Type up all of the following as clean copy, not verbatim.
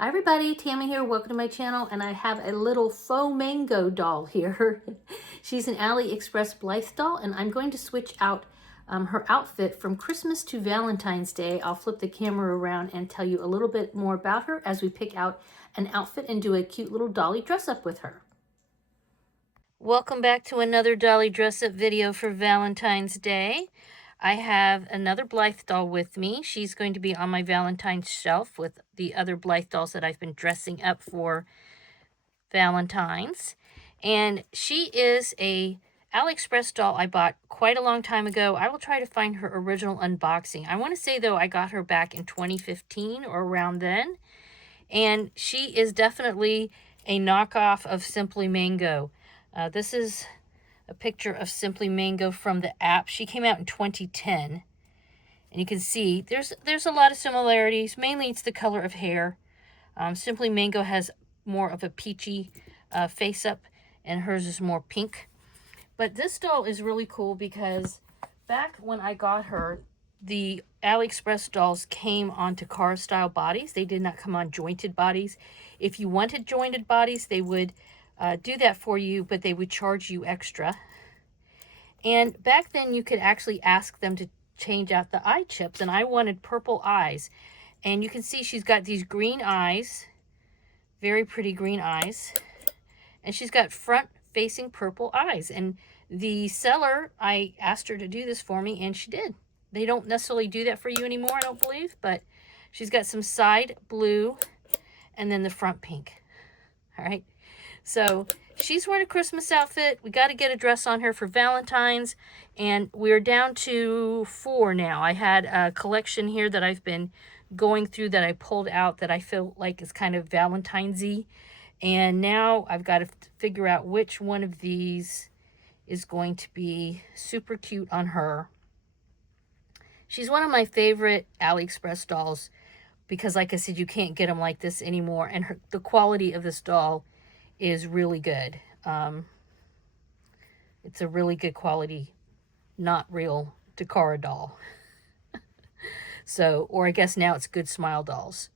Hi everybody, Tammy here. Welcome to my channel, and I have a little faux mango doll here. She's an AliExpress Blythe doll, and I'm going to switch out her outfit from Christmas to Valentine's Day. I'll flip the camera around and tell you a little bit more about her as we pick out an outfit and do a cute little dolly dress up with her. Welcome back to another dolly dress up video for Valentine's Day. I have another Blythe doll with me. She's going to be on my Valentine's shelf with the other Blythe dolls that I've been dressing up for Valentine's. And she is a AliExpress doll I bought quite a long time ago. I will try to find her original unboxing. I want to say, though, I got her back in 2015 or around then. And she is definitely a knockoff of Simply Mango. This is a picture of Simply Mango from the app. She came out in 2010. And you can see there's a lot of similarities. Mainly it's the color of hair. Simply Mango has more of a peachy face up, and hers is more pink. But this doll is really cool because back when I got her, the AliExpress dolls came onto car style bodies. They did not come on jointed bodies. If you wanted jointed bodies, they would do that for you, but they would charge you extra. And back then you could actually ask them to change out the eye chips, and I wanted purple eyes. And you can see she's got these green eyes, very pretty green eyes, and she's got front facing purple eyes. And the seller, I asked her to do this for me, and she did. They don't necessarily do that for you anymore, I don't believe, but she's got some side blue and then the front pink. All right, so she's wearing a Christmas outfit. We got to get a dress on her for Valentine's, and we're down to 4 now. I had a collection here that I've been going through that I pulled out that I feel like is kind of Valentine's-y, and now I've got to figure out which one of these is going to be super cute on her. She's one of my favorite AliExpress dolls because, like I said, you can't get them like this anymore, and the quality of this doll is really good. It's a really good quality, not real Takara doll. So, or I guess now it's Good Smile dolls.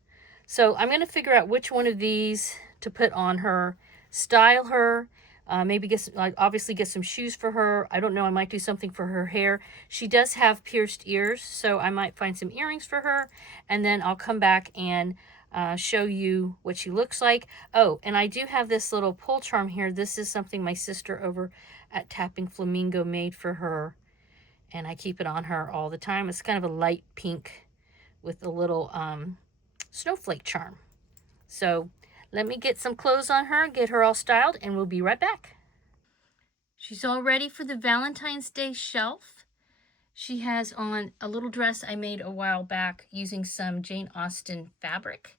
So I'm going to figure out which one of these to put on her, style her, maybe obviously get some shoes for her. I don't know, I might do something for her hair. She does have pierced ears, so I might find some earrings for her, and then I'll come back and show you what she looks like. Oh, and I do have this little pull charm here. This is something my sister over at Tapping Flamingo made for her, and I keep it on her all the time. It's kind of a light pink with a little snowflake charm. So let me get some clothes on her, get her all styled, and we'll be right back. She's all ready for the Valentine's Day shelf. She has on a little dress I made a while back using some Jane Austen fabric.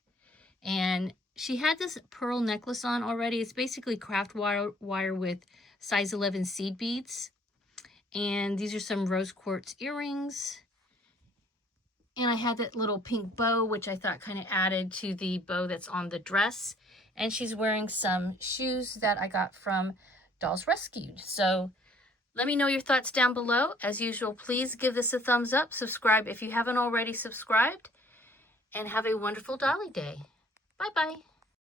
And she had this pearl necklace on already. It's basically craft wire with size 11 seed beads. And these are some rose quartz earrings. And I had that little pink bow, which I thought kind of added to the bow that's on the dress. And she's wearing some shoes that I got from Dolls Rescued. So let me know your thoughts down below. As usual, please give this a thumbs up. Subscribe if you haven't already subscribed. And have a wonderful dolly day. Bye-bye.